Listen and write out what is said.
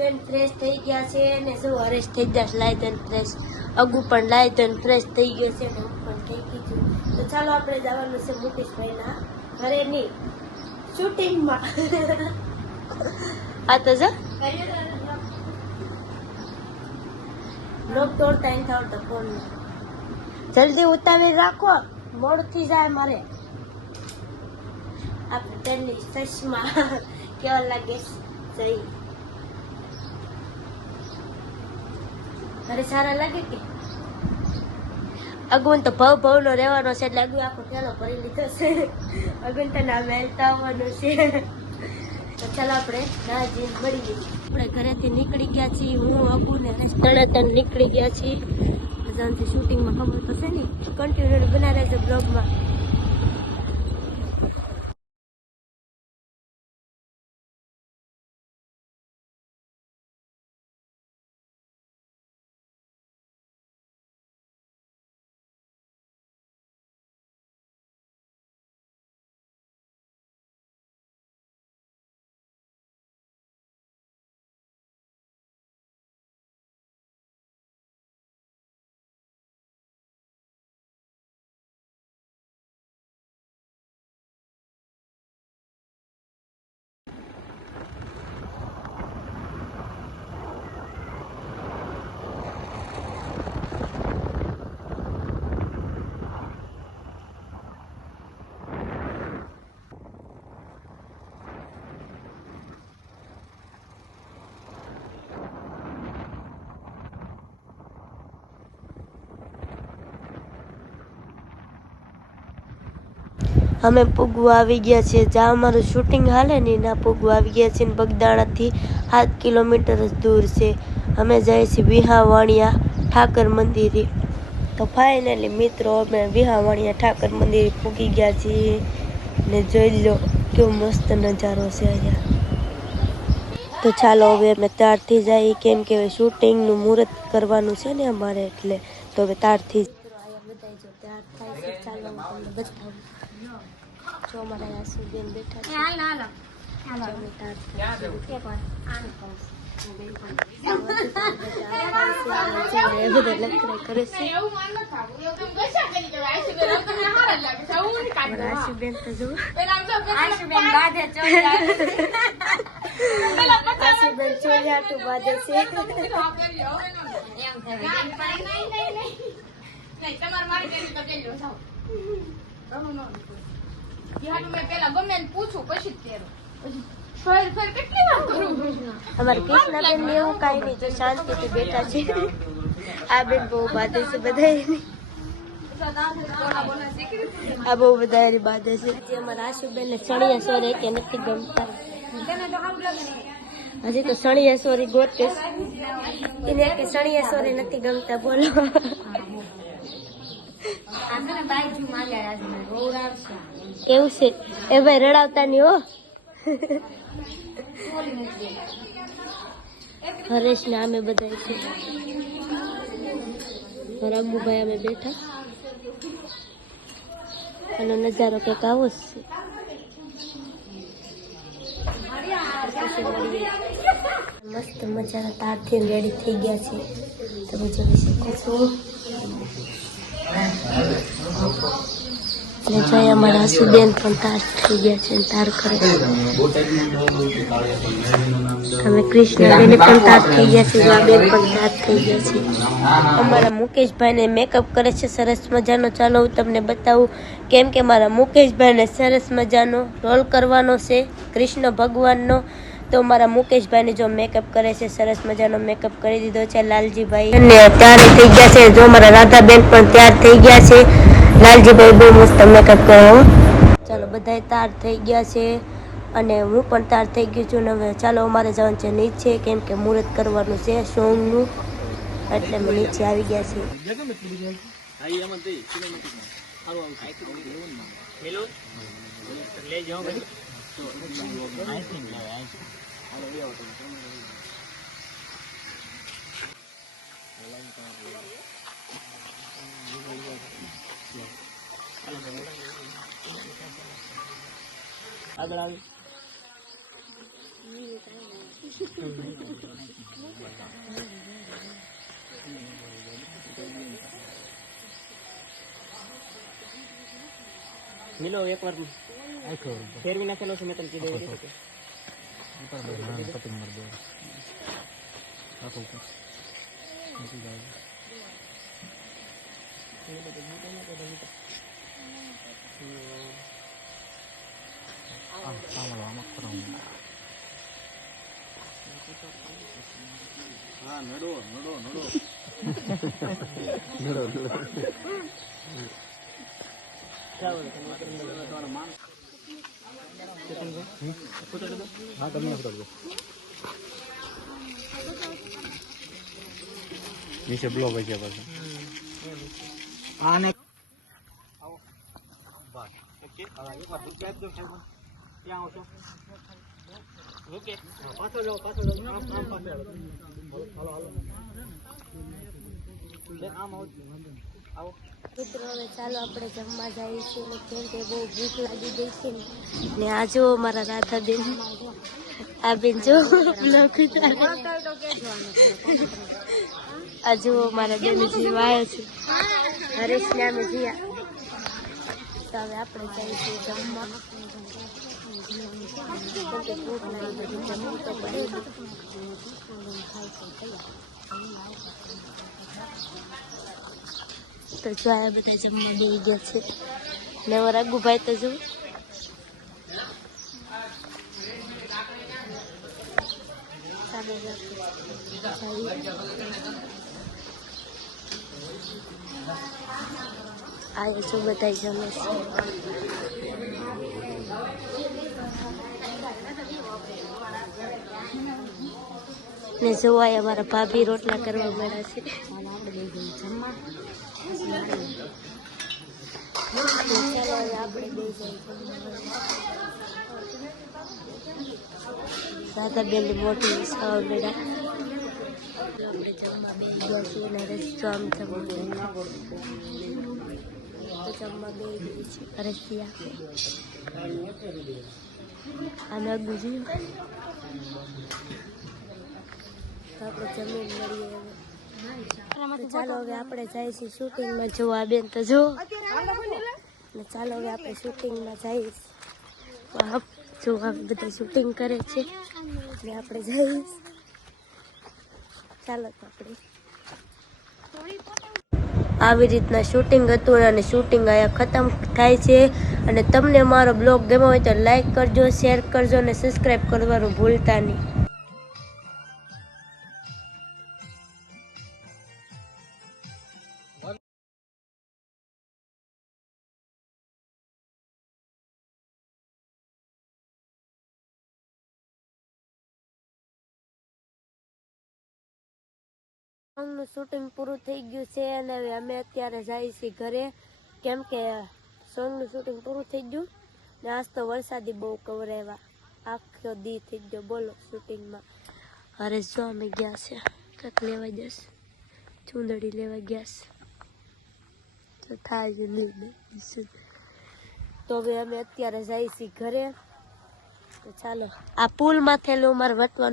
ધોઈને ફ્રેશ થઈ ગયા છે ને જો હરેશ થઈ જશે લાઈ ધોઈને ફ્રેશ, અગુ પણ લાઈ ધોઈને ફ્રેશ થઈ ગયો છે ને હું પણ થઈ ગઈ છું. તો ચાલો આપણે જવાનું છે મુકેશભાઈના ઘરેની શૂટિંગમાં. આ તો જો લોક તોડતા નથી આવડતા ફોન. જલ્દી ઉતાવી રાખો, મોડું થઈ જાય મારે. આપણે તેની ચશ્મા કેવા લાગે સહી ઘરે સારા લાગે કે અગુન તો ભવ નો રહેવાનો છે એટલે અગુ આખો ઠેલો ભરી લીધો છે. અગુન તો ના વહેલતા આવવાનું છે. તો ચાલો આપણે રાજી મળી ગઈ. આપણે ઘરેથી નીકળી ગયા છીએ, હું અગુ ને તરત નીકળી ગયા છીએ. અજાનથી શૂટિંગમાં ખબર તો છે ને, કન્ટિન્યુ બના રહેશે બ્લોગમાં. અમે પૂગવા આવી ગયા છીએ, જ્યાં અમારું શૂટિંગ હાલે ને ના પૂગવા આવી ગયા છીએ. બગદાણાથી 7 કિલોમીટર જ દૂર છે. અમે જઈએ છીએ વિહાવાણિયા ઠાકર મંદિરે. તો ફાઇનલી મિત્રો અમે વિહાવાણિયા ઠાકર મંદિરે પૂગી ગયા છીએ ને જોઈ લો કેવો મસ્ત નજારો છે અહીંયા. તો ચાલો હવે અમે ત્યારથી જઈએ, કેમ કે શૂટિંગનું મુહૂર્ત કરવાનું છે ને અમારે, એટલે તો હવે ત્યારથી જો અમારા આસુબેન બેઠા છે. અમારે કૃષ્ણાબેન ને એવું કઈ નહીં, જો શાંતિથી બેઠા છે. આ બેન બહુ બાધે છે બધા, આ બહુ બધા એની બાધે છે. અમારા આશુબેન ને સણિયા સોરે કે નથી ગમતા, હજી તો સણિયા સોરી ગોતે એને કે સણિયા સોરી નથી ગમતા. બોલો કેવું છે એ ભાઈ, રડાવતા નહીં હો. હરેશ ને અમે બધા છે, રામુભાઈ અમે બેઠા. આનો નજારો કંઈક આવો જ છે. મસ્ત મજાના તારથી રેડી થઈ ગયા છે, તમે જોઈ શકો છો. અને જોઈએ અમારા આસુબેન પણ તાર થઈ ગયા છે, તાર કરે. અમે કૃષ્ણબેન પણ તાર થઈ ગયા છે, બેન પણ તાર થઈ ગયા છે. અમારા મુકેશભાઈને મેકઅપ કરે છે સરસ મજાનો. ચાલો હું તમને બતાવું, કેમ કે મારા મુકેશભાઈને સરસ મજાનો રોલ કરવાનો છે કૃષ્ણ ભગવાનનો. તો મારા મુકેશભાઈને જો મેકઅપ કરે છે, સરસ મજાનો મેકઅપ કરી દીધો છે લાલજીભાઈ. અને તૈયાર થઈ ગયા છે, જો મારા રાધાબેન પણ તૈયાર થઈ ગયા છે. લાલજીભાઈ બહુ મસ્ત મેકઅપ કર્યો. ચાલો બધા તૈયાર થઈ ગયા છે અને હું પણ તૈયાર થઈ ગયું છું. ને હવે ચાલો અમારે જવાનું છે નીચે, કેમ કે મુહૂર્ત કરવાનું છે સોંગનું, એટલે અમે નીચે આવી ગયા છીએ. આગળ આવી મિલો એકવાર ફેરવી નાખેલો છે મેં તને કીધું એવું કટિંગ મારી દે રાખો હા નડો નડો નડો નડો નડો હા તમને નીચે બ્લોક હશે પાછું આને આવો બસ ઓકે હવે એકવાર દુકાન દો સાહેબ ક્યાં આવશો ઓકે પાછળ જાઓ આમ પાછળ હાલો હાલો આમ આવો મિત્રો હવે ચાલો આપણે જમવા જઈએ છીએ ને કેમ કે બહુ ભૂખ લાગી ગઈ છે ને આ જો મારા રાધાબેન આ બેન જો આ જુઓ મારા બેન જીવ આવ્યો છે હરેશ ને અમે જીયા તો હવે આપણે જઈએ છીએ જમવા કેમ કે ભૂખ લાગી બધી જમવું તો પડે તો જો આ બધા જમવા બેસી ગયા છે ને મારા ગુભાઈ તો જો આ જો બધા જમે છે ને જોવાય અમારા ભાભી રોટલા કરવા મળ્યા છે રાધાબેન ની મોટી ખાવા મળ્યા આપણે જમવા બે ગયા છીએ અને રસ્તો જમવા બે ગઈ છે રસિયા આના ગુજ્યું આપણે જમીન મળીએ ચાલો હવે આપણે જઈએ છીએ શૂટિંગમાં જોવા બેન તો જો ને ચાલો હવે આપણે શૂટિંગમાં જઈશ જો બધા શૂટિંગ કરે છે ને આપણે જઈશ ચાલો તો આપણે આવી રીતના શૂટિંગ હતું અને શૂટિંગ અહીંયા ખતમ થાય છે અને તમને મારો બ્લોગ ગમ્યો હોય તો લાઈક કરજો શેર કરજો અને સબસ્ક્રાઈબ કરવાનું ભૂલતા નહીં સોંગનું શૂટિંગ પૂરું થઈ ગયું છે અને હવે અમે અત્યારે જઈએ છીએ ઘરે કેમ કે સોંગનું શૂટિંગ પૂરું થઈ ગયું ને આજ તો વરસાદી બહુ કવરાવ્યા આખો દી થઈ ગયો બોલો શૂટિંગમાં અરે જો અમે ગયા છે કંઈક લેવા જશે ચૂંદડી લેવા ગયા છે તો થાય તો હવે અમે અત્યારે જઈએ છીએ ઘરે તો ચાલો આ પુલમાં થયેલું અમારે વટવાનું